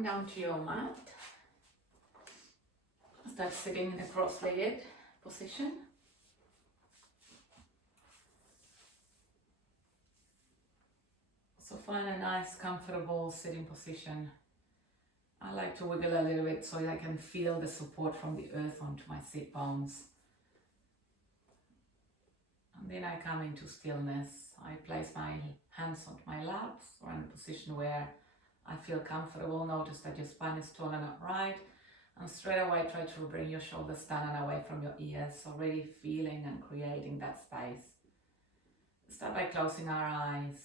Come down to your mat. Start sitting in a cross-legged position. So find a nice, comfortable sitting position. I like to wiggle a little bit so I can feel the support from the earth onto my sit bones. And then I come into stillness. I place my hands on my laps or in a position where I feel comfortable. Notice that your spine is tall and upright. And straight away try to bring your shoulders down and away from your ears. So really feeling and creating that space. Start by closing our eyes.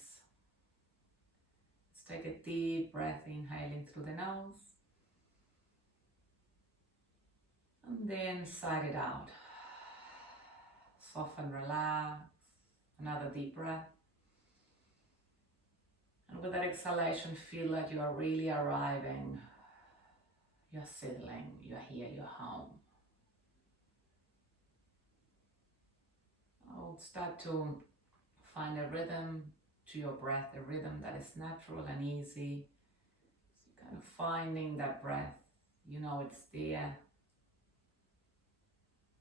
Let's take a deep breath, inhaling through the nose. And then sigh it out. Soften, relax. Another deep breath. And with that exhalation, feel that you are really arriving. You're settling, you're here, you're home. I'll start to find a rhythm to your breath, a rhythm that is natural and easy. So kind of finding that breath, you know it's there.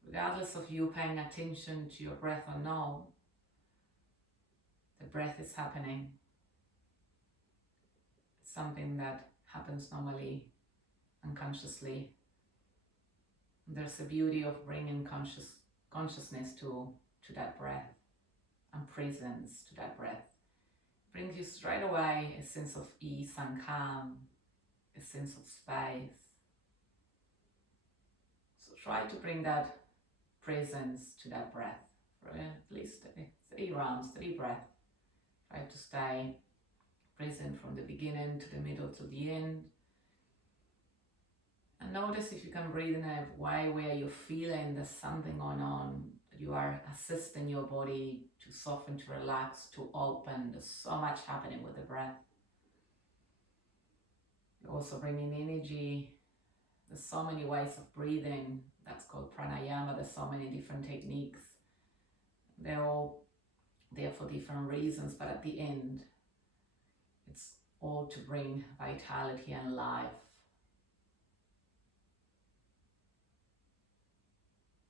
Regardless of you paying attention to your breath or no, the breath is happening. It's something that happens normally, unconsciously. There's a beauty of bringing consciousness to that breath and presence to that breath. It brings you straight away a sense of ease and calm, a sense of space. So try to bring that presence to that breath for at least 3 rounds, 3 breaths. Try to stay present from the beginning to the middle to the end. And notice if you can breathe in a way where you're feeling there's something going on, that you are assisting your body to soften, to relax, to open. There's so much happening with the breath. You're also bringing energy. There's so many ways of breathing. That's called pranayama. There's so many different techniques. They're all there for different reasons, but at the end, it's all to bring vitality and life.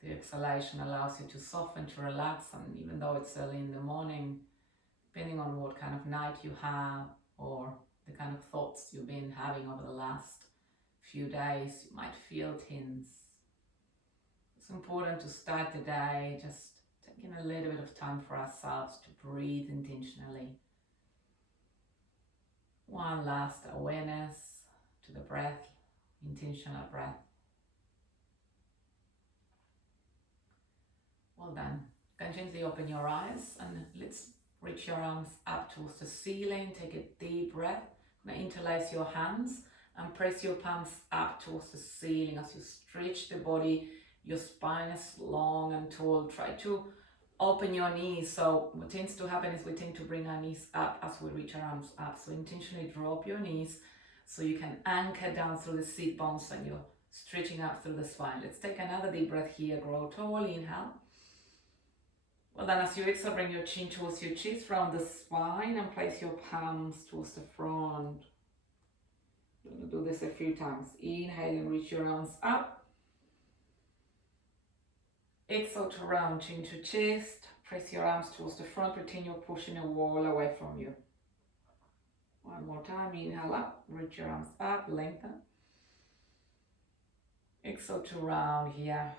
The exhalation allows you to soften, to relax, and even though it's early in the morning, depending on what kind of night you have or the kind of thoughts you've been having over the last few days, you might feel tense. It's important to start the day just taking a little bit of time for ourselves to breathe intentionally. One last awareness to the breath, intentional breath. Well done. You can gently open your eyes and let's reach your arms up towards the ceiling. Take a deep breath. Now interlace your hands and press your palms up towards the ceiling as you stretch the body. Your spine is long and tall. Try to open your knees. So what tends to happen is we tend to bring our knees up as we reach our arms up. So intentionally drop your knees so you can anchor down through the sit bones and you're stretching up through the spine. Let's take another deep breath here. Grow tall. Inhale. Well then, as you exhale, bring your chin towards your chest, round the spine, and place your palms towards the front. You're going to do this a few times. Inhale and reach your arms up. Exhale to round chin to chest. Press your arms towards the front. Pretend you're pushing a wall away from you. One more time. Inhale up. Reach your arms up. Lengthen. Exhale to round here.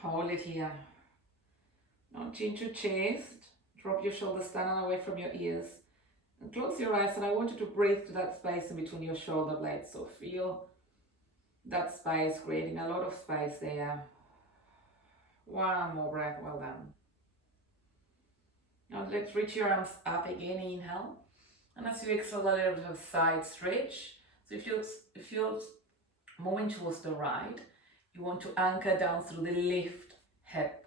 Hold it here. Now chin to chest, drop your shoulders down and away from your ears. And close your eyes, and I want you to breathe to that space in between your shoulder blades. So feel that space, creating a lot of space there. One more breath, well done. Now let's reach your arms up again, inhale. And as you exhale, a little bit of side stretch. So if you're moving towards the right, you want to anchor down through the left hip.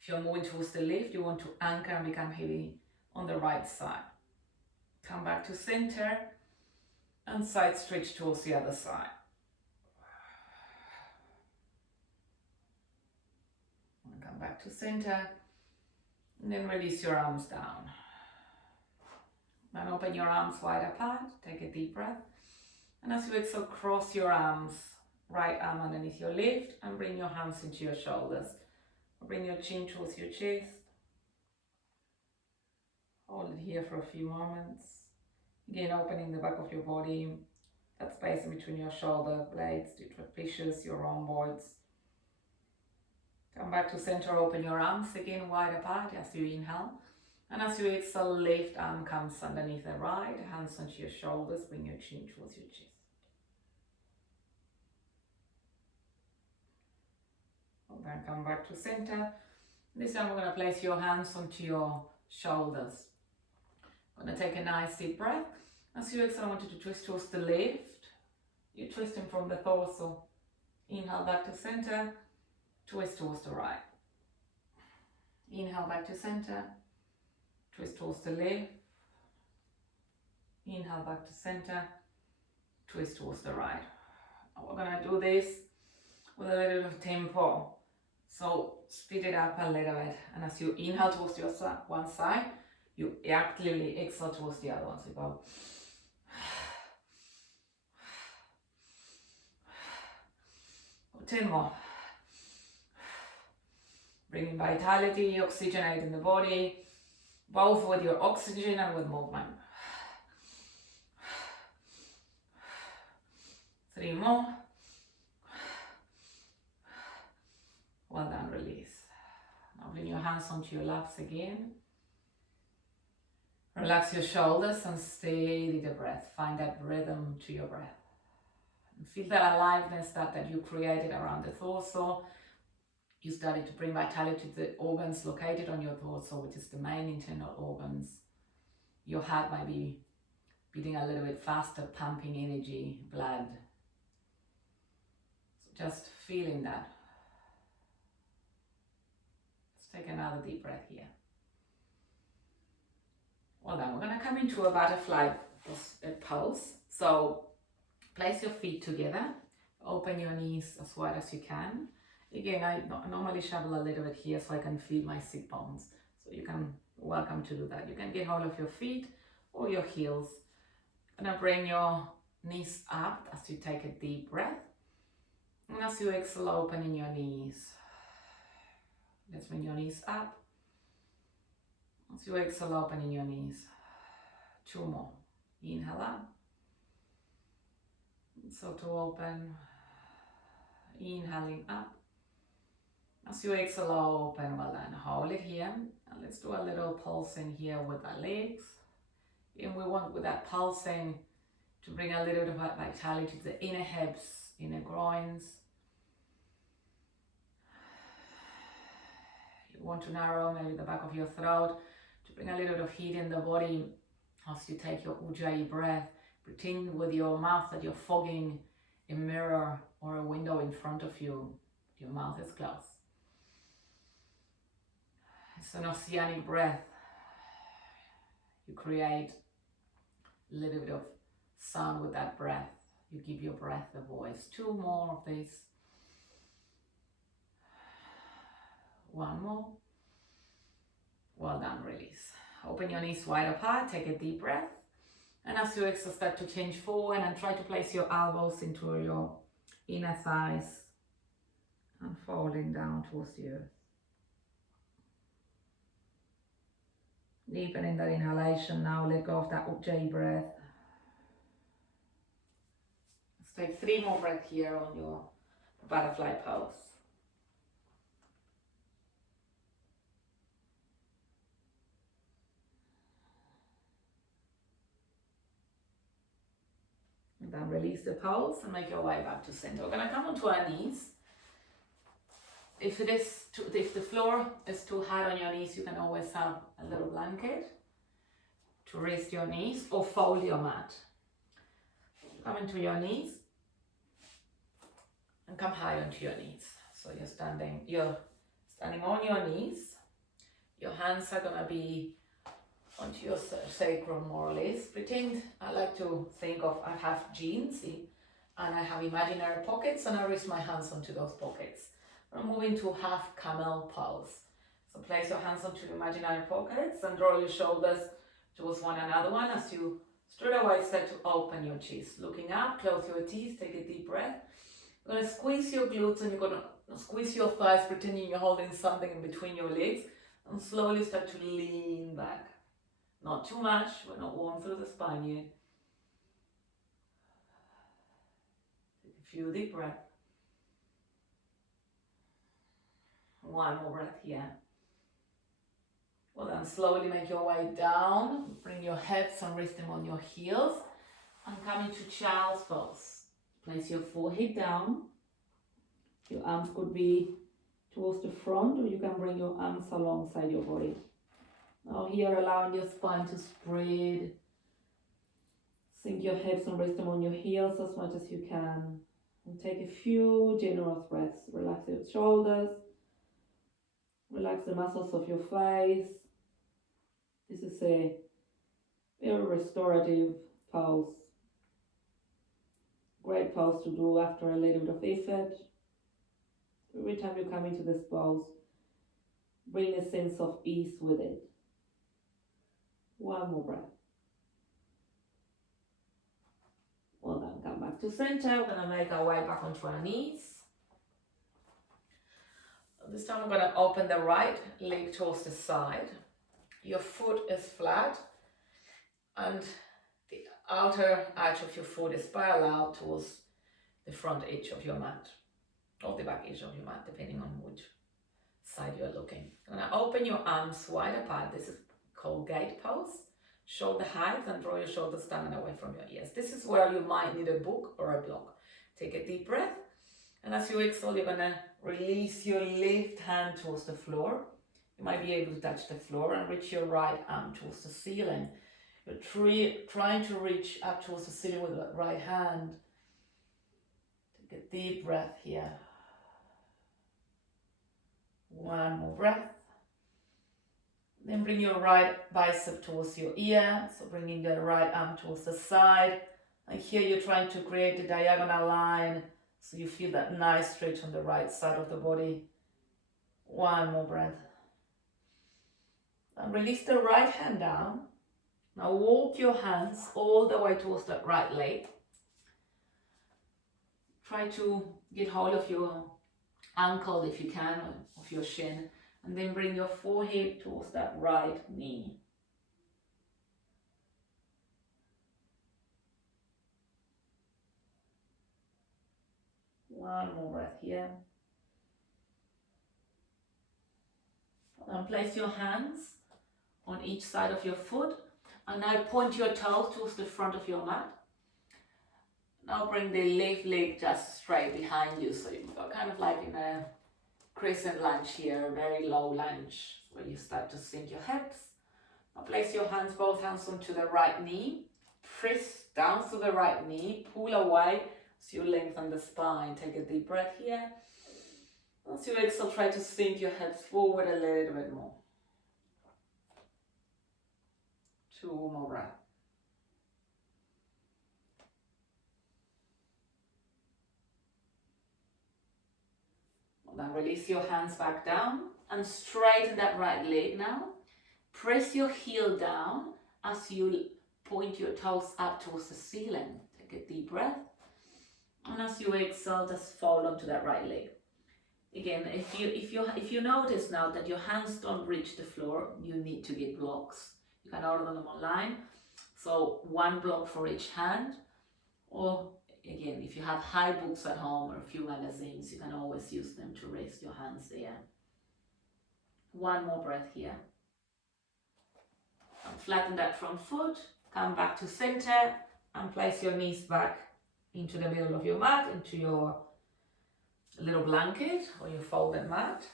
If you're moving towards the left, you want to anchor and become heavy on the right side. Come back to center and side stretch towards the other side. And come back to center and then release your arms down. Then open your arms wide apart. Take a deep breath. And as you exhale, cross your arms, right arm underneath your left, and bring your hands into your shoulders. Bring your chin towards your chest. Hold it here for a few moments. Again, opening the back of your body, that space in between your shoulder blades, the trapezius, your rhomboids. Come back to center, open your arms again wide apart as you inhale. And as you exhale, left arm comes underneath the right, hands onto your shoulders, bring your chin towards your chest. Then come back to center. This time we're going to place your hands onto your shoulders. I'm going to take a nice deep breath. As you exhale, I want you to twist towards the left. You're twisting from the torso. Inhale back to center, twist towards the right. Inhale back to center, twist towards the left. Inhale back to center, twist towards the right. We're going to do this with a little bit of tempo. So speed it up a little bit, and as you inhale towards your one side, you actively exhale towards the other one. So you go 10 more. Bringing vitality, oxygenating the body, both with your oxygen and with movement. 3 more. Well done, release. Now bring your hands onto your laps again. Relax your shoulders and steady the breath. Find that rhythm to your breath. And feel that aliveness that you created around the torso. You started to bring vitality to the organs located on your torso, which is the main internal organs. Your heart might be beating a little bit faster, pumping energy, blood. So just feeling that. Take another deep breath here. Well done. We're going to come into a butterfly pose. So place your feet together. Open your knees as wide as you can. Again, I normally shovel a little bit here so I can feel my sit bones. So you can, welcome to do that. You can get hold of your feet or your heels. And now bring your knees up as you take a deep breath. And as you exhale, opening your knees. Let's bring your knees up. As you exhale, opening your knees. 2 more. Inhale up. So to open. Inhaling up. As you exhale, open. Well done. Hold it here. And let's do a little pulsing here with our legs. And we want with that pulsing to bring a little bit of vitality to the inner hips, inner groins. You want to narrow maybe the back of your throat to bring a little bit of heat in the body as you take your Ujjayi breath. Pretend with your mouth that you're fogging a mirror or a window in front of you. Your mouth is closed. It's an oceanic breath. You create a little bit of sound with that breath. You give your breath a voice. 2 more of this. 1 more. Well done, release. Open your knees wide apart, take a deep breath. And as you exhale, start to change forward and try to place your elbows into your inner thighs and falling down towards the earth. Deepen in that inhalation now, let go of that Ujjayi breath. Let's take 3 more breaths here on your butterfly pose. And then release the pulse and make your way back to center. We're going to come onto our knees. If the floor is too hard on your knees, you can always have a little blanket to rest your knees or fold your mat. Come into your knees and come high onto your knees. So you're standing on your knees. Your hands are going to be onto your sacrum more or less. Pretend, I like to think of, I have jeans and I have imaginary pockets and I rest my hands onto those pockets. I'm moving to half camel pose. So place your hands onto your imaginary pockets and draw your shoulders towards one another as you Straight away start to open your chest. Looking up, close your teeth, take a deep breath. You're going to squeeze your glutes and you're going to squeeze your thighs, pretending you're holding something in between your legs. And slowly start to lean back. Not too much, we're not warm through the spine yet. Take a few deep breaths. One more breath here. Well, then slowly make your way down. Bring your hips and rest them on your heels. And come into child's pose. Place your forehead down. Your arms could be towards the front, or you can bring your arms alongside your body. Now here, allowing your spine to spread. Sink your hips and rest them on your heels as much as you can. And take a few generous breaths. Relax your shoulders. Relax the muscles of your face. This is a very restorative pose. Great pose to do after a little bit of effort. Every time you come into this pose, bring a sense of ease with it. One more breath. Well done. Come back to center. We're going to make our way back onto our knees. This time we're going to open the right leg towards the side. Your foot is flat and the outer edge of your foot is parallel towards the front edge of your mat, or the back edge of your mat, depending on which side you're looking. You're going to open your arms wide apart. This is called gate pose. Shoulder height, and draw your shoulders down and away from your ears. This is where you might need a book or a block. Take a deep breath, and as you exhale, you're going to release your left hand towards the floor. You might be able to touch the floor and reach your right arm towards the ceiling. You're trying to reach up towards the ceiling with the right hand. Take a deep breath here. One more breath. Then bring your right bicep towards your ear. So bringing the right arm towards the side. And here you're trying to create a diagonal line so you feel that nice stretch on the right side of the body. One more breath. And release the right hand down. Now walk your hands all the way towards that right leg. Try to get hold of your ankle if you can, or of your shin. And then bring your forehead towards that right knee. One more breath here. And place your hands on each side of your foot. And now point your toes towards the front of your mat. Now bring the left leg just straight behind you. So you've got kind of like in a crescent lunge here, a very low lunge, where you start to sink your hips. Now place your hands, both hands onto the right knee. Press down to the right knee, pull away so you lengthen the spine. Take a deep breath here. As you exhale, try to sink your hips forward a little bit more. Two more breaths. Then release your hands back down and straighten that right leg now. Press your heel down as you point your toes up towards the ceiling. Take a deep breath. And as you exhale, just fall onto that right leg. Again, if you notice now that your hands don't reach the floor, you need to get blocks. You can order them online. So one block for each hand, or again, if you have high books at home or a few magazines, you can always use them to raise your hands there. One more breath here. And flatten that front foot, come back to center, and place your knees back into the middle of your mat, into your little blanket or your folded mat.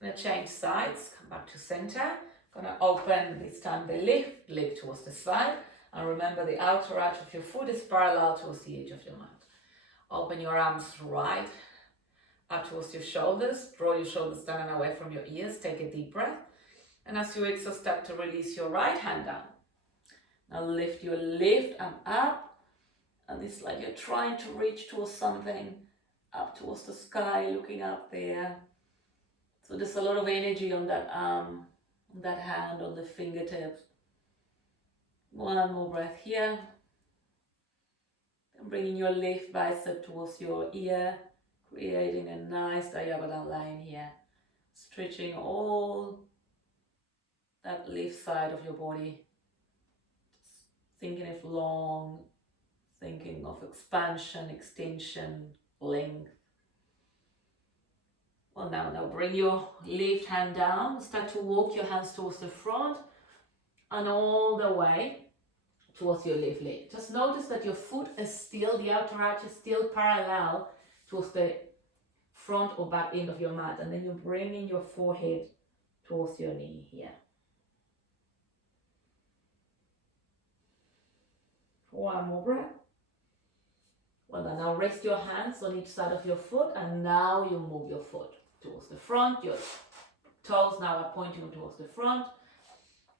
I'm going to change sides, come back to center. Going to open this time the left leg towards the side. And remember, the outer edge of your foot is parallel towards the edge of your mat. Open your arms right up towards your shoulders. Draw your shoulders down and away from your ears. Take a deep breath. And as you exhale, start to release your right hand down. Now lift your left arm up. And it's like you're trying to reach towards something, up towards the sky, looking up there. So there's a lot of energy on that arm, on that hand, on the fingertips. One more breath here. And bringing your left bicep towards your ear, creating a nice diagonal line here. Stretching all that left side of your body. Just thinking of long, thinking of expansion, extension, length. Well, now bring your left hand down. Start to walk your hands towards the front and all the way towards your left leg. Just notice that your foot is still, the outer arch is still parallel towards the front or back end of your mat. And then you're bringing your forehead towards your knee here. One more breath. Well done. Now rest your hands on each side of your foot, and now you move your foot towards the front. Your toes now are pointing towards the front.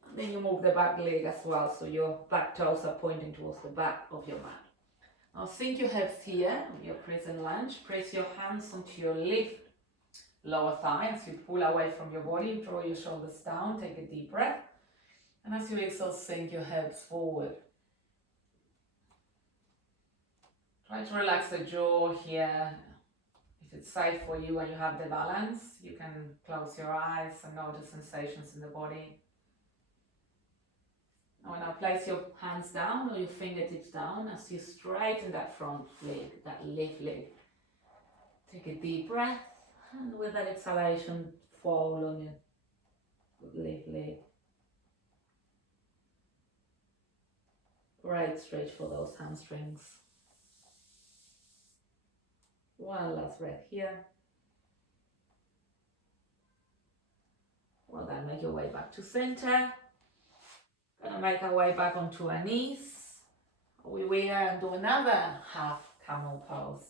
And then you move the back leg as well, so your back toes are pointing towards the back of your mat. Now sink your hips here, your crescent lunge. Press your hands onto your left lower thigh as you pull away from your body. Draw your shoulders down, take a deep breath. And as you exhale, sink your hips forward. Try to relax the jaw here. If it's safe for you and you have the balance, you can close your eyes and notice sensations in the body. Now place your hands down or your fingertips down as you straighten that front leg, that left leg. Take a deep breath, and with that exhalation, fall on your left leg. Great stretch for those hamstrings. One last breath here. Well done, make your way back to center. Gonna make our way back onto our knees. We will do another half camel pose.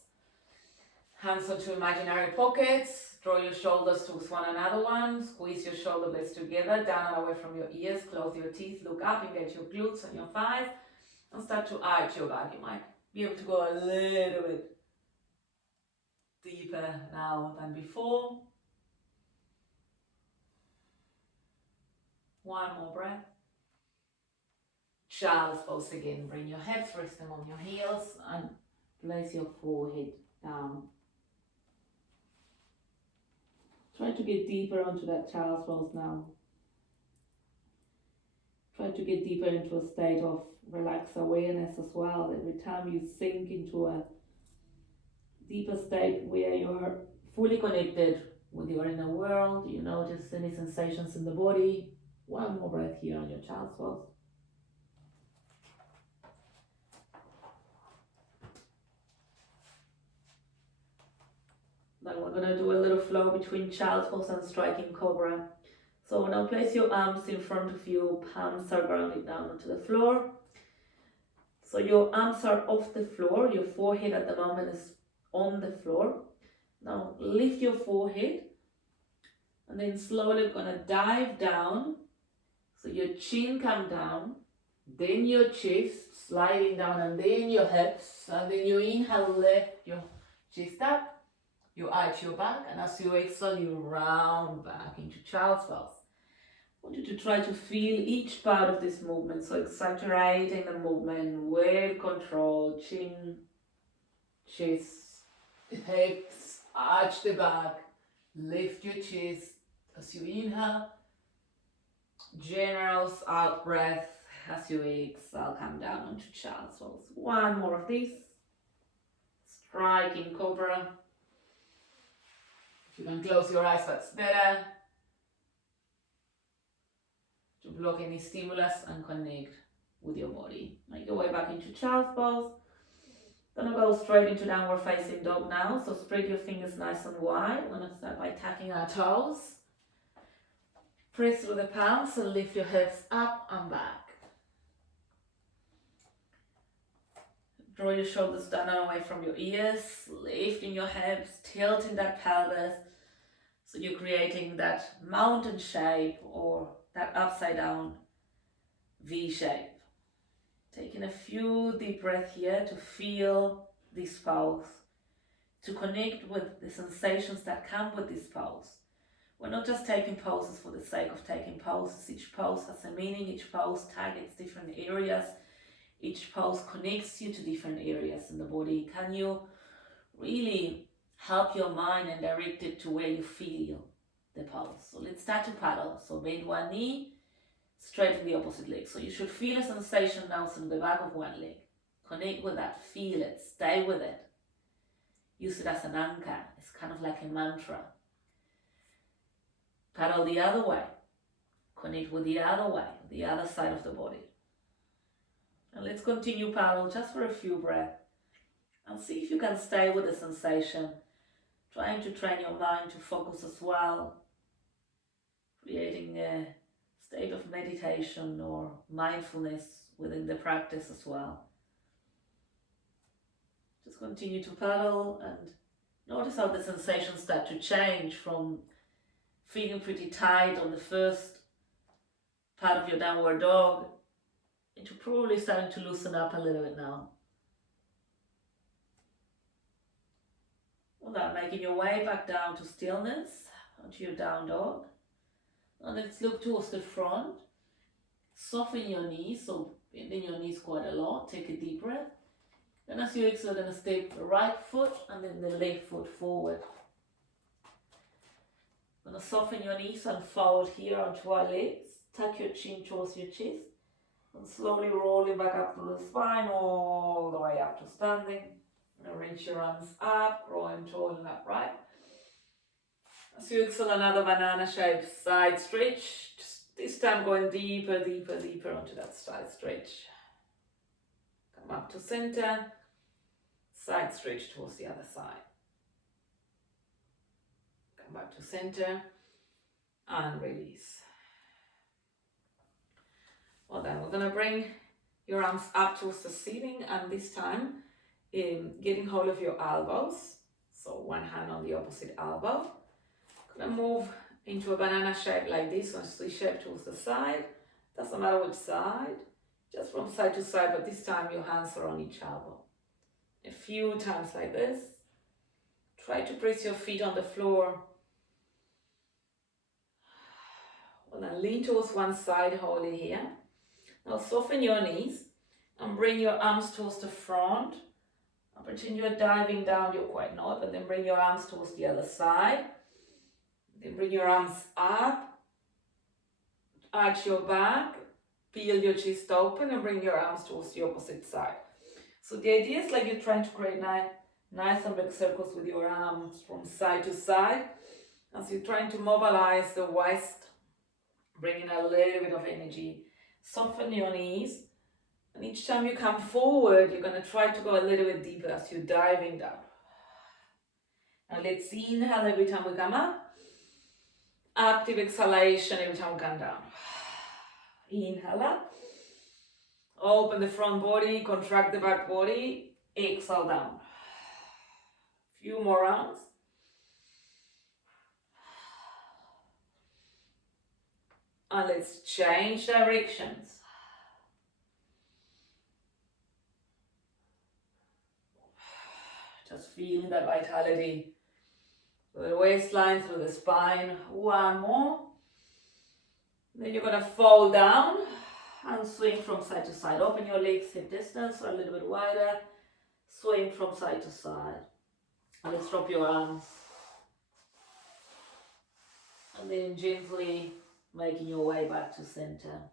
Hands onto imaginary pockets. Draw your shoulders towards one another one. Squeeze your shoulder blades together, down and away from your ears. Close your teeth, look up, engage your glutes and your thighs. And start to arch your back. You might be able to go a little bit deeper now than before. One more breath. Child's pose again. Bring your hips, rest them on your heels, and place your forehead down. Try to get deeper onto that child's pose now. Try to get deeper into a state of relaxed awareness as well. Every time you sink into a deeper state where you're fully connected with your inner world, you notice any sensations in the body. One more breath here on your child's pose. Then we're going to do a little flow between child's pose and striking cobra. So now place your arms in front of you, palms are grounded down onto the floor. So your arms are off the floor, your forehead at the moment is on the floor. Now lift your forehead and then slowly we're going to dive down. So your chin come down, then your chest sliding down, and then your hips, and then you inhale, lift your chest up, you arch your back, and as you exhale, you round back into child's pose. I want you to try to feel each part of this movement, so exaggerating the movement, well controlled, chin, chest, hips, arch the back, lift your chest as you inhale. Generous out breath as you exhale, come down onto child's pose. One more of these. Striking cobra. If you can close your eyes, that's better. To block any stimulus and connect with your body. Make your way back into child's pose. Gonna go straight into downward facing dog now. So spread your fingers nice and wide. We're gonna start by tapping our toes. Press through the palms and lift your hips up and back. Draw your shoulders down and away from your ears, lifting your hips, tilting that pelvis. So you're creating that mountain shape or that upside down V shape. Taking a few deep breaths here to feel this pose, to connect with the sensations that come with this pose. We're not just taking poses for the sake of taking poses. Each pose has a meaning, each pose targets different areas, each pose connects you to different areas in the body. Can you really help your mind and direct it to where you feel the pose? So let's start to paddle. So bend one knee, straighten the opposite leg. So you should feel a sensation now in the back of one leg. Connect with that, feel it, stay with it. Use it as an anchor. It's kind of like a mantra. Paddle the other way. Connect with the other way, the other side of the body. And let's continue paddle just for a few breaths. And see if you can stay with the sensation. Trying to train your mind to focus as well. Creating a state of meditation or mindfulness within the practice as well. Just continue to paddle and notice how the sensations start to change from feeling pretty tight on the first part of your downward dog into probably starting to loosen up a little bit now. Well, then making your way back down to stillness, onto your down dog. And let's look towards the front. Soften your knees, so bending your knees quite a lot. Take a deep breath. And as you exhale, you're going to step the right foot and then the left foot forward. Going to soften your knees and forward here onto our legs. Tuck your chin towards your chest. And slowly rolling back up through the spine, all the way up to standing. And reach your arms up, growing tall and upright. As you exhale, another banana shape side stretch. Just this time going deeper, deeper, deeper onto that side stretch. Come up to center. Side stretch towards the other side. Come back to center. And release. Well then, we're going to bring your arms up towards the ceiling, and this time getting hold of your elbows. So one hand on the opposite elbow. Gonna move into a banana shape like this, or C shape towards the side. Doesn't matter which side, just from side to side, but this time your hands are on each elbow. A few times like this. Try to press your feet on the floor. Well, then lean towards one side, hold it here. Now soften your knees and bring your arms towards the front. And pretend you're diving down, you're quite not, but then bring your arms towards the other side. Then bring your arms up, arch your back, peel your chest open and bring your arms towards the opposite side. So the idea is like you're trying to create nice and big circles with your arms from side to side. As you're trying to mobilize the waist, bring in a little bit of energy. Soften your knees. And each time you come forward, you're going to try to go a little bit deeper as you're diving down. Now let's inhale every time we come up. Active exhalation every time we come down. Inhale up. Open the front body, contract the back body. Exhale down. Few more rounds. And let's change directions. Just feeling that vitality through the waistline, through the spine. One more. Then you're going to fall down and swing from side to side. Open your legs hip distance or a little bit wider. Swing from side to side. And let's drop your arms. And then gently making your way back to center.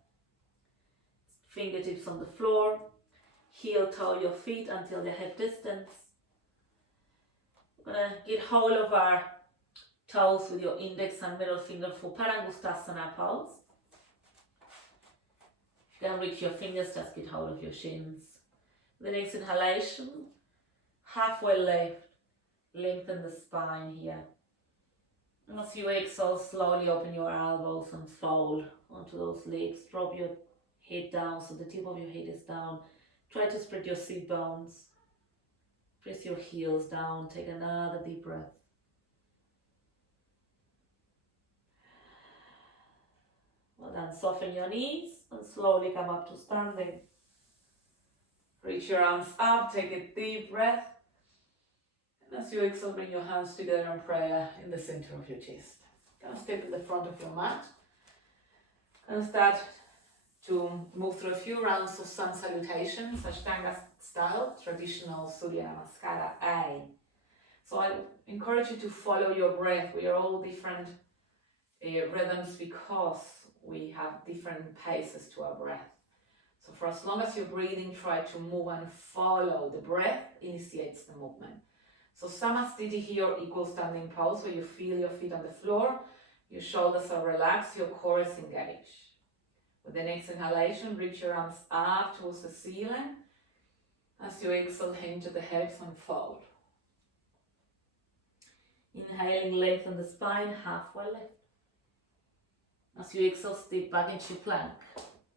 Fingertips on the floor. Heel toe your feet until they're hip distance. We're going to get hold of our toes with your index and middle finger for Padangusthasana pose. Then reach your fingers, just get hold of your shins. The next inhalation, halfway lift, lengthen the spine here. And as you exhale, slowly open your elbows and fold onto those legs. Drop your head down so the tip of your head is down. Try to spread your sit bones. Press your heels down. Take another deep breath. Well done. Soften your knees and slowly come up to standing. Reach your arms up. Take a deep breath. And as you exhale, bring your hands together in prayer in the center of your chest. Gonna step in the front of your mat. Gonna start to move through a few rounds of sun salutations, Ashtanga style, traditional Surya Namaskara A. So I encourage you to follow your breath. We are all different rhythms because we have different paces to our breath. So for as long as you're breathing, try to move and follow. The breath initiates the movement. So Samastiti here equals standing pose, where you feel your feet on the floor, your shoulders are relaxed, your core is engaged. With the next inhalation, reach your arms up towards the ceiling. As you exhale, hinge at the hips and fold. Inhaling, lengthen the spine, halfway lift. As you exhale, step back into plank.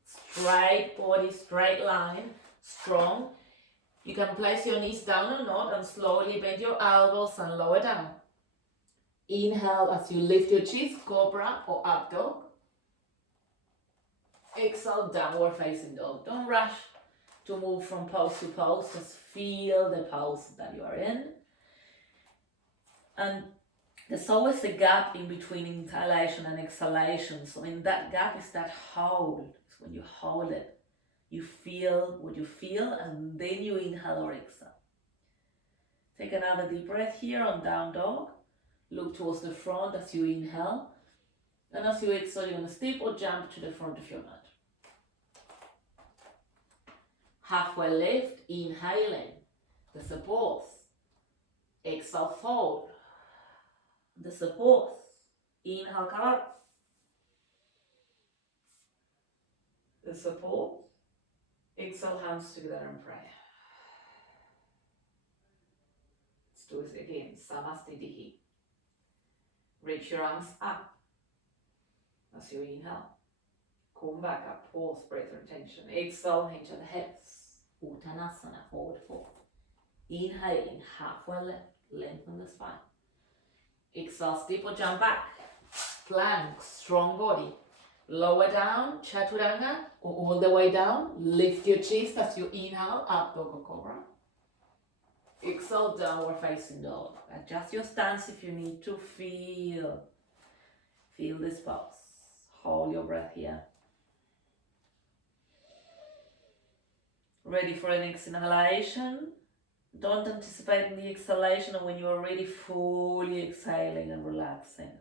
Straight body, straight line, strong. You can place your knees down or not and slowly bend your elbows and lower down. Inhale as you lift your chest, cobra or up dog. Exhale, downward facing dog. Don't rush to move from pose to pose. Just feel the pose that you are in. And there's always a gap in between inhalation and exhalation. So in that gap is that hold. It's when you hold it. You feel what you feel and then you inhale or exhale. Take another deep breath here on down dog. Look towards the front as you inhale. And as you exhale, you're going to step or jump to the front of your mat. Halfway lift, inhaling. The support. Exhale, fold. The support. Inhale, come up. The support. Exhale, hands together and pray. Let's do it again. Samastiti. Reach your arms up as you inhale. Come back up, pause, breath retention. Exhale, hinge at the hips. Uttanasana, forward fold. Inhaling, halfway lift, lengthen the spine. Exhale, step or jump back. Plank, strong body. Lower down, chaturanga, or all the way down. Lift your chest as you inhale, up dog or cobra. Exhale, downward facing dog. Adjust your stance if you need to. Feel this pulse. Hold your breath here. Ready for an next inhalation. Don't anticipate the exhalation when you are already fully exhaling and relaxing.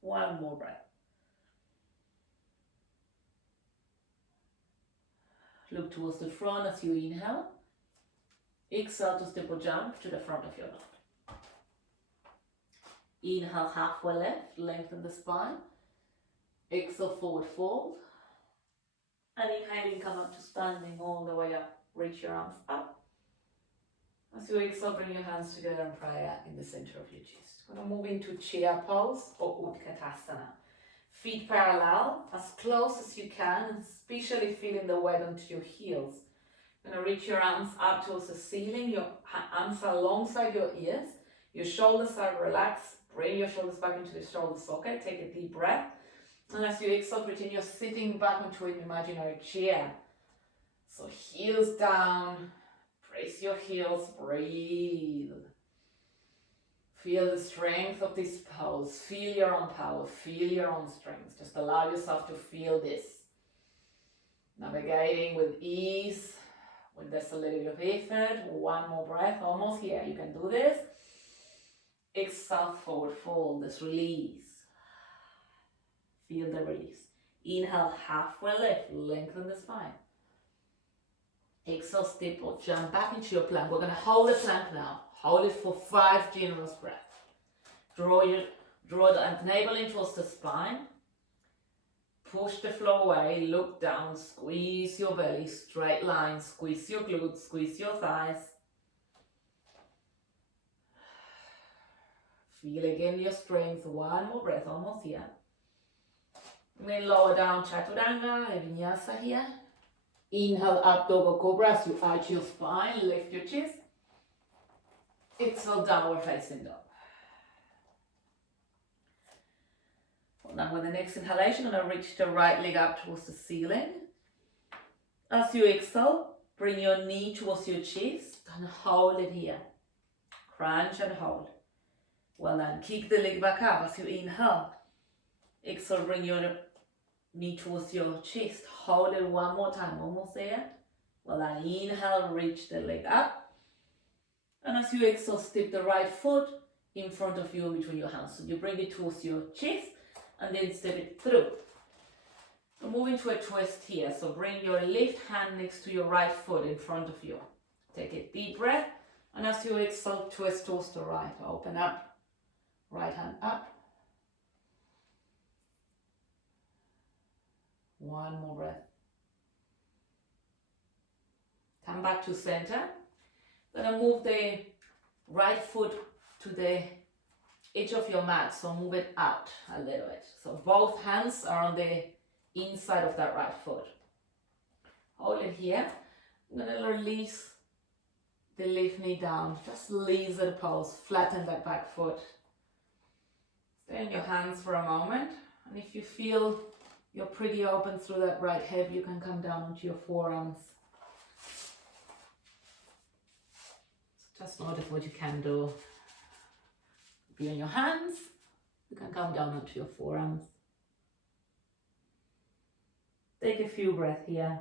One more breath. Look towards the front as you inhale. Exhale to step or jump to the front of your mat. Inhale, halfway left, lengthen the spine. Exhale, forward fold. And inhaling, come up to standing all the way up. Reach your arms up. As you exhale, bring your hands together in prayer in the center of your chest. We're going to move into chair pose or Utkatasana. Feet parallel, as close as you can, especially feeling the weight onto your heels. You're going to reach your arms up towards the ceiling. Your arms are alongside your ears. Your shoulders are relaxed. Bring your shoulders back into the shoulder socket. Take a deep breath. And as you exhale, pretend you're sitting back into an imaginary chair. So heels down. Brace your heels. Breathe. Feel the strength of this pose. Feel your own power. Feel your own strength. Just allow yourself to feel this. Navigating with ease. When there's a little bit of effort. One more breath. Almost here. You can do this. Exhale, forward fold. This release. Feel the release. Inhale, halfway lift. Lengthen the spine. Exhale, step or jump back into your plank. We're going to hold the plank now. Hold it for 5 generous breaths. Draw the navel in towards the spine. Push the floor away. Look down. Squeeze your belly. Straight line. Squeeze your glutes. Squeeze your thighs. Feel again your strength. One more breath. Almost here. And then lower down Chaturanga, Vinyasa here. Inhale, up dog or cobra as you arch your spine, lift your chest. Exhale, downward facing dog. Now with the next inhalation, I'm going to reach the right leg up towards the ceiling. As you exhale, bring your knee towards your chest and hold it here. Crunch and hold. Well done. Kick the leg back up as you inhale. Exhale, bring your knee towards your chest. Hold it one more time, almost there. Well done. Inhale, reach the leg up. And as you exhale, step the right foot in front of you between your hands. So you bring it towards your chest and then step it through. We're moving to a twist here. So bring your left hand next to your right foot in front of you. Take a deep breath. And as you exhale, twist towards the right. Open up. Right hand up. One more breath. Come back to center. Gonna move the right foot to the edge of your mat. So move it out a little bit. So both hands are on the inside of that right foot. Hold it here. I'm gonna release the left knee down. Just lizard pose. Flatten that back foot. Stay on your hands for a moment. And if you feel you're pretty open through that right hip, you can come down onto your forearms. Just notice what you can do. Be on your hands. You can come down onto your forearms. Take a few breaths here.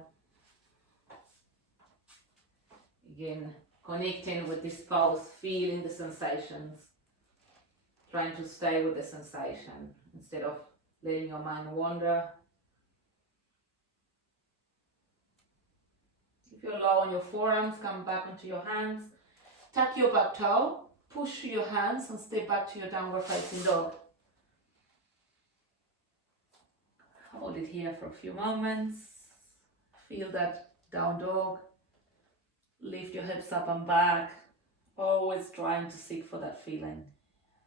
Again, connecting with this pose, feeling the sensations. Trying to stay with the sensation instead of letting your mind wander. If you're low on your forearms, come back onto your hands. Tuck your back toe, push your hands and step back to your downward facing dog. Hold it here for a few moments. Feel that down dog. Lift your hips up and back. Always trying to seek for that feeling.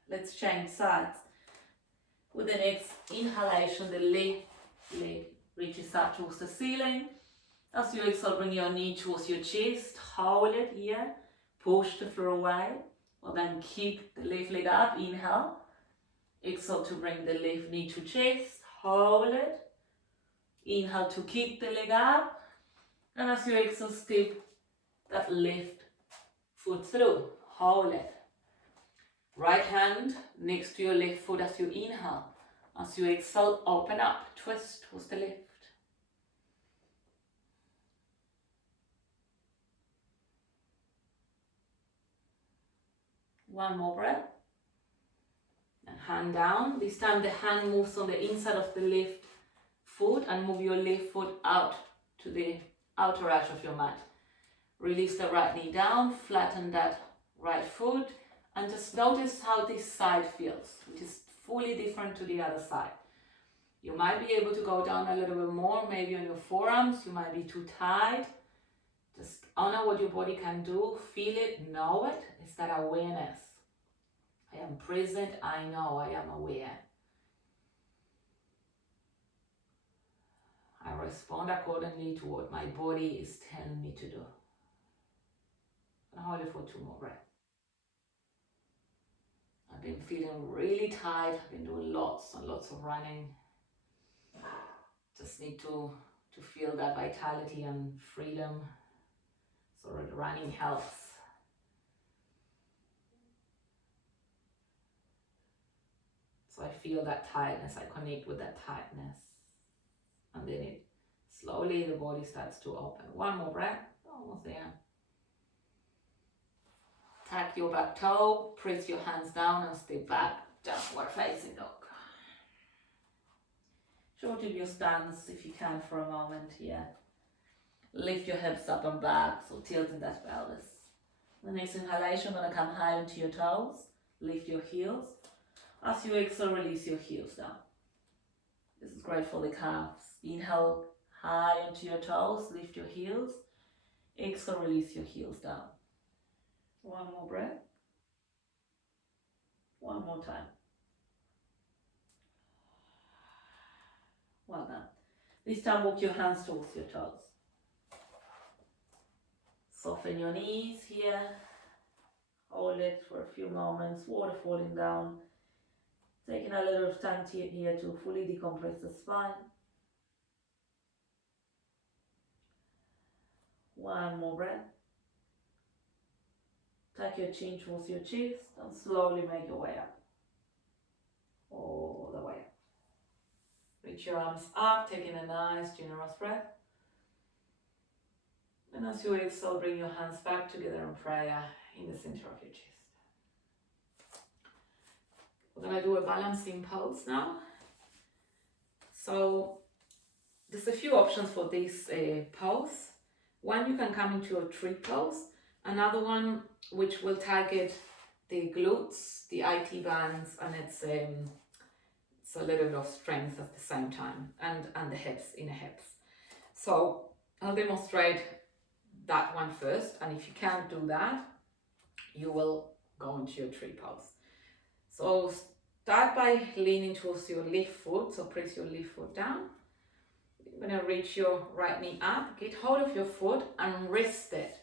Let's change sides. With the next inhalation, the left leg reaches up towards the ceiling. As you exhale, bring your knee towards your chest. Hold it here. Push the floor away. Well, then kick the left leg up. Inhale. Exhale to bring the left knee to chest. Hold it. Inhale to kick the leg up. And as you exhale, step that left foot through. Hold it. Right hand next to your left foot as you inhale. As you exhale, open up, twist towards the left. One more breath. And hand down. This time the hand moves on the inside of the left foot and move your left foot out to the outer edge of your mat. Release the right knee down, flatten that right foot. And just notice how this side feels, which is fully different to the other side. You might be able to go down a little bit more, maybe on your forearms. You might be too tight. Just honor what your body can do. Feel it, know it. It's that awareness. I am present, I know, I am aware. I respond accordingly to what my body is telling me to do. And hold it for 2 more breaths. I've been feeling really tired. I've been doing lots and lots of running. Just need to feel that vitality and freedom. So the running helps. So I feel that tightness. I connect with that tightness. And then it slowly the body starts to open. 1 more breath. Almost there. Tuck your back toe, press your hands down and step back, downward facing dog. Shorten your stance if you can for a moment here. Lift your hips up and back, so tilting that pelvis. The next inhalation, gonna come high onto your toes, lift your heels. As you exhale, release your heels down. This is great for the calves. Inhale high onto your toes, lift your heels. Exhale, release your heels down. 1 more breath. 1 more time. Well done. This time walk your hands towards your toes. Soften your knees here. Hold it for a few moments. Water falling down. Taking a little time here to fully decompress the spine. 1 more breath. Tuck your chin towards your chest and slowly make your way up. all the way up. Reach your arms up, taking a nice generous breath. And as you exhale, bring your hands back together in prayer in the center of your chest. We're going to do a balancing pose now. So there's a few options for this pose. One, you can come into a tree pose. Another one, which will target the glutes, the IT bands, and it's a little bit of strength at the same time, and the hips, inner hips. So I'll demonstrate that one first, and if you can't do that, you will go into your tree pose. So start by leaning towards your left foot, so press your left foot down. You're going to reach your right knee up, get hold of your foot and rest it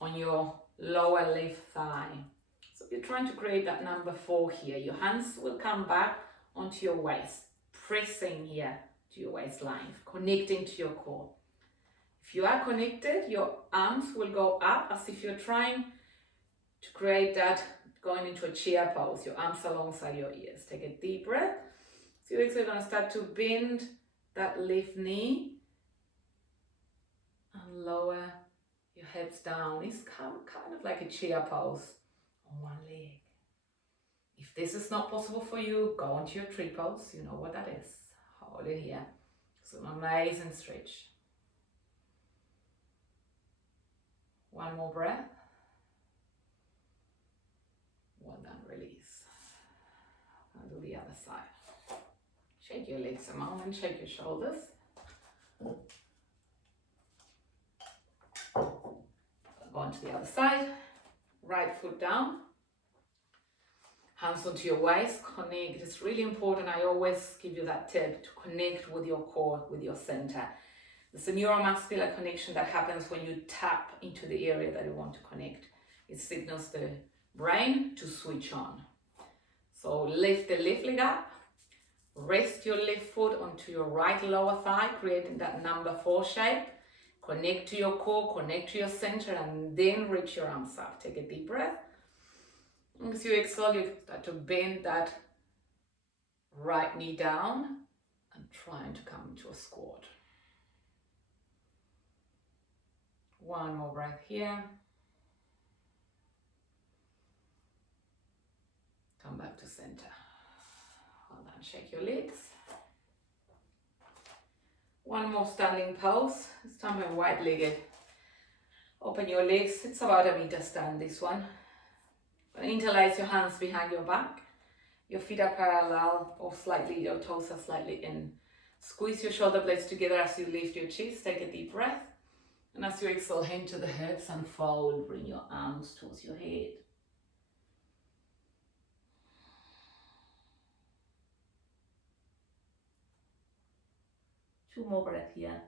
on your lower left thigh. So you're trying to create that number 4 here. Your hands will come back onto your waist, pressing here to your waistline, connecting to your core. If you are connected, your arms will go up as if you're trying to create that going into a chair pose, your arms alongside your ears. Take a deep breath. So you're actually going to start to bend that left knee and lower your hips down. It's kind of like a chair pose on one leg. If this is not possible for you, go into your tree pose. You know what that is. Hold it here. It's an amazing stretch. One more breath. Well done, release. I'll do the other side. Shake your legs a moment, shake your shoulders. Go on to the other side. Right foot down. Hands onto your waist, connect. It's really important. I always give you that tip to connect with your core, with your center. There's a neuromuscular connection that happens when you tap into the area that you want to connect. It signals the brain to switch on. So lift the left leg up, rest your left foot onto your right lower thigh, creating that number 4 shape. Connect to your core, connect to your center, and then reach your arms up. Take a deep breath. As you exhale, you start to bend that right knee down and trying to come into a squat. One more breath here. Come back to center. Hold on, shake your legs. One more standing pose. This time we're wide-legged. Open your legs. It's about a meter stand, this one. Interlace your hands behind your back. Your feet are parallel or slightly, your toes are slightly in. Squeeze your shoulder blades together as you lift your chest. Take a deep breath. And as you exhale, hand to the hips and fold. Bring your arms towards your head. Two more breaths here.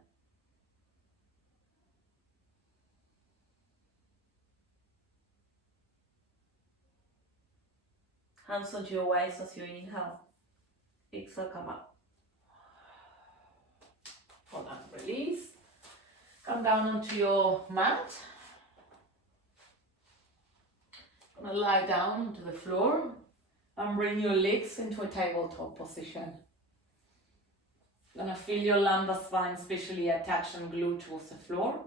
Hands onto your waist as you inhale. Exhale, come up. Hold on, release. Come down onto your mat. Gonna lie down onto the floor and bring your legs into a tabletop position. Gonna feel your lumbar spine especially attached and glued towards the floor.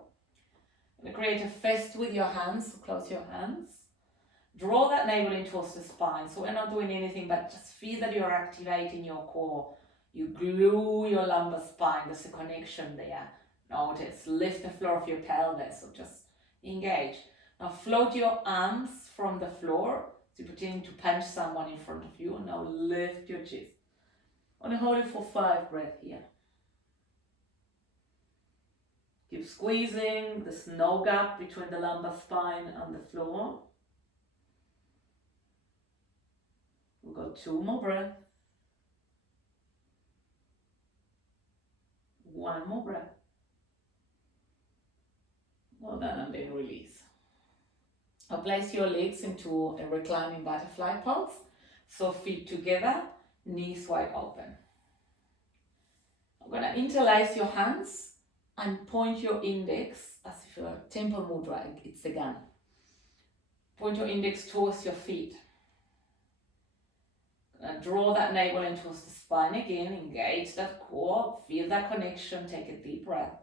Gonna create a fist with your hands, so close your hands. Draw that navel in towards the spine. So we're not doing anything, but just feel that you're activating your core. You glue your lumbar spine. There's a connection there. Notice, lift the floor of your pelvis. So just engage. Now float your arms from the floor. So you're pretending to punch someone in front of you. Now lift your chest. I'm going to hold it for 5 breaths here. Keep squeezing. There's no gap between the lumbar spine and the floor. We've got 2 more breaths. 1 more breath. Well done, and then release. Now place your legs into a reclining butterfly pose. So feet together, knees wide open. I'm going to interlace your hands and point your index as if you're a temple mudra, it's a gun. Point your index towards your feet. Draw that navel in towards the spine again, engage that core, feel that connection, take a deep breath.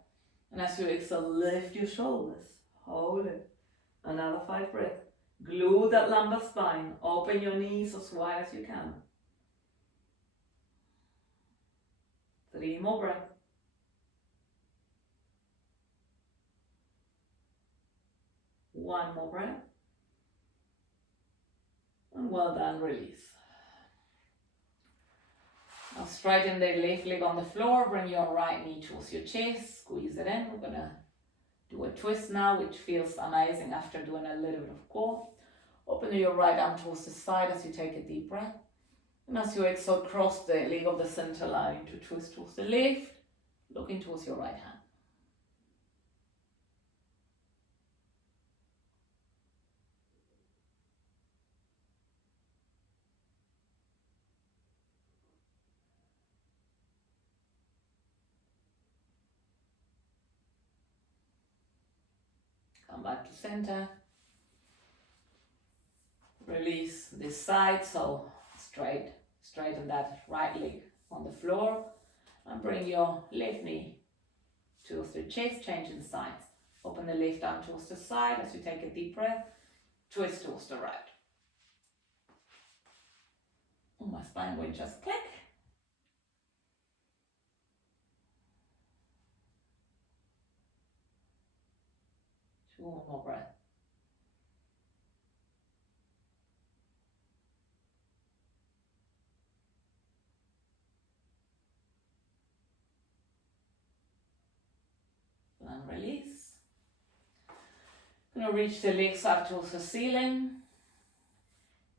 And as you exhale, lift your shoulders, hold it. Another 5 breaths. Glue that lumbar spine, open your knees as wide as you can. 3 more breaths. One more breath. And well done, release. Now straighten the left leg on the floor, bring your right knee towards your chest, squeeze it in. We're gonna do a twist now, which feels amazing after doing a little bit of core. Open your right arm towards the side as you take a deep breath. And as you exhale, cross the leg of the center line to twist towards the left, looking towards your right hand. Come back to center. Release this side, so straighten that right leg on the floor and bring your left knee towards the chest, changing sides. Open the left arm towards the side as you take a deep breath, twist towards the right. Oh, my spine will just click. Two more breaths. And release. Gonna reach the legs up towards the ceiling.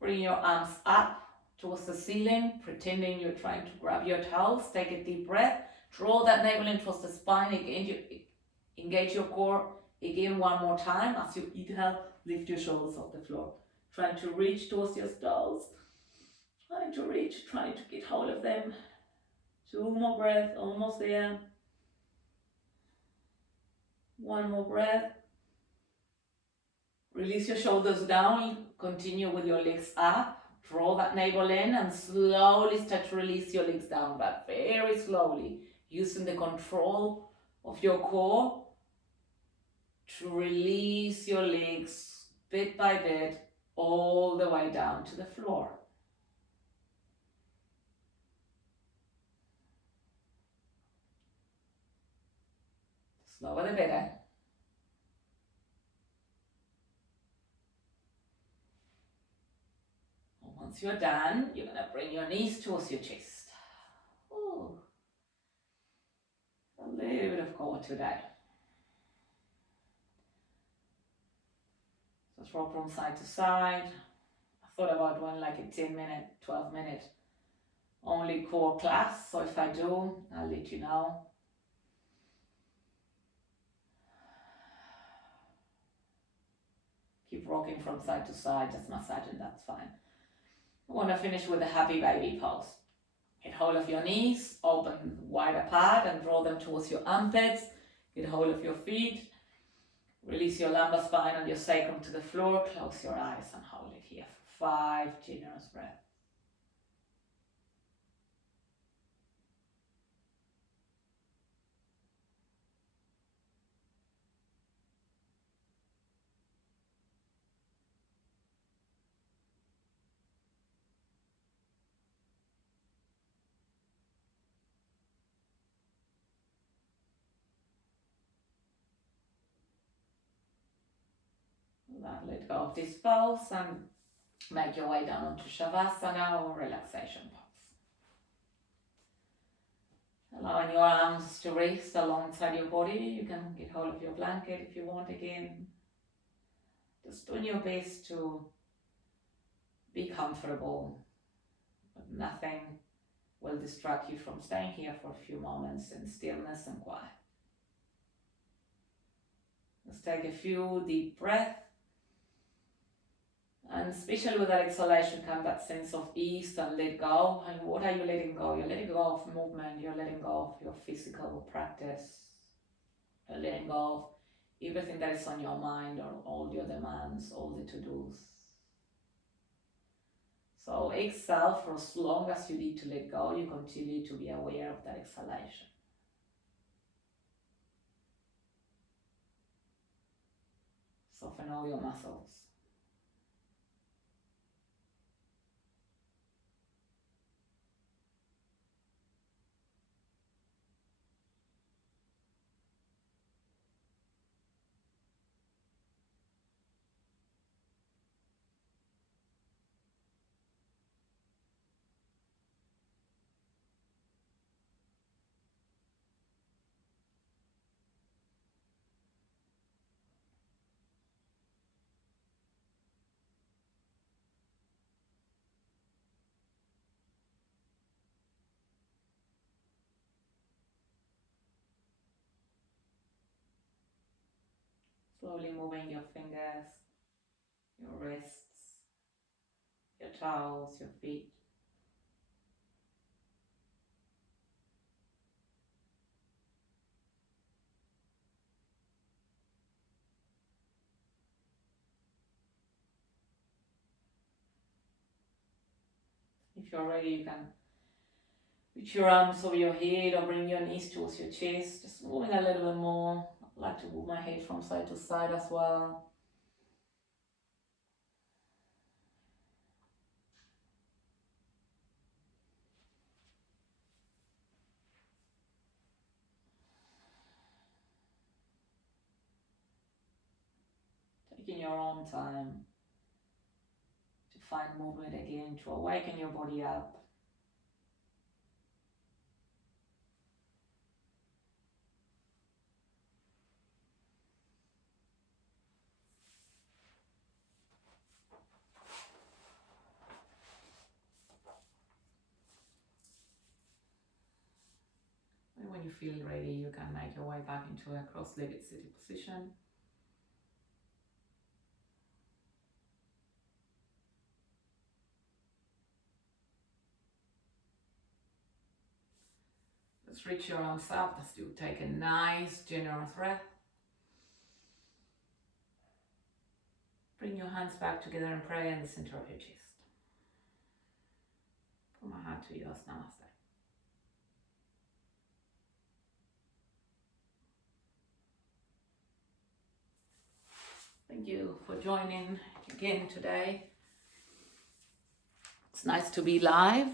Bring your arms up towards the ceiling, pretending you're trying to grab your toes. Take a deep breath. Draw that navel in towards the spine. Engage your core. Again, one more time. As you inhale, lift your shoulders off the floor. Trying to reach towards your toes. Trying to reach, trying to get hold of them. 2 more breaths, almost there. 1 more breath. Release your shoulders down. Continue with your legs up. Draw that navel in and slowly start to release your legs down, but very slowly, using the control of your core to release your legs bit by bit all the way down to the floor. Slower the better. Once you're done, you're gonna bring your knees towards your chest. Ooh. A little bit of core today. So rock from side to side. I thought about doing like a 10-minute, 12-minute only core class. So if I do, I'll let you know. Keep rocking from side to side, just massaging, that's fine. I want to finish with a happy baby pose. Get hold of your knees, open wide apart and draw them towards your armpits. Get hold of your feet. Release your lumbar spine and your sacrum to the floor. Close your eyes and hold it here for 5 generous breaths. Let go of this pose and make your way down onto Shavasana or relaxation pose. Allowing your arms to rest alongside your body. You can get hold of your blanket if you want again. Just doing your best to be comfortable, but nothing will distract you from staying here for a few moments in stillness and quiet. Let's take a few deep breaths. And especially with that exhalation comes that sense of ease and let go. And what are you letting go? You're letting go of movement. You're letting go of your physical practice. You're letting go of everything that is on your mind or all your demands, all the to-dos. So exhale for as long as you need to let go. You continue to be aware of that exhalation. Soften all your muscles. Slowly moving your fingers, your wrists, your toes, your feet. If you're ready, you can reach your arms over your head or bring your knees towards your chest. Just moving a little bit more. I like to move my head from side to side as well. Taking your own time to find movement again, to awaken your body up. And when you feel ready, you can make your way back into a cross-legged sitting position. Let's reach your arms up as you take a nice, generous breath. Bring your hands back together and pray in the center of your chest. Put my hand to yours, namaste. Thank you for joining again today. It's nice to be live.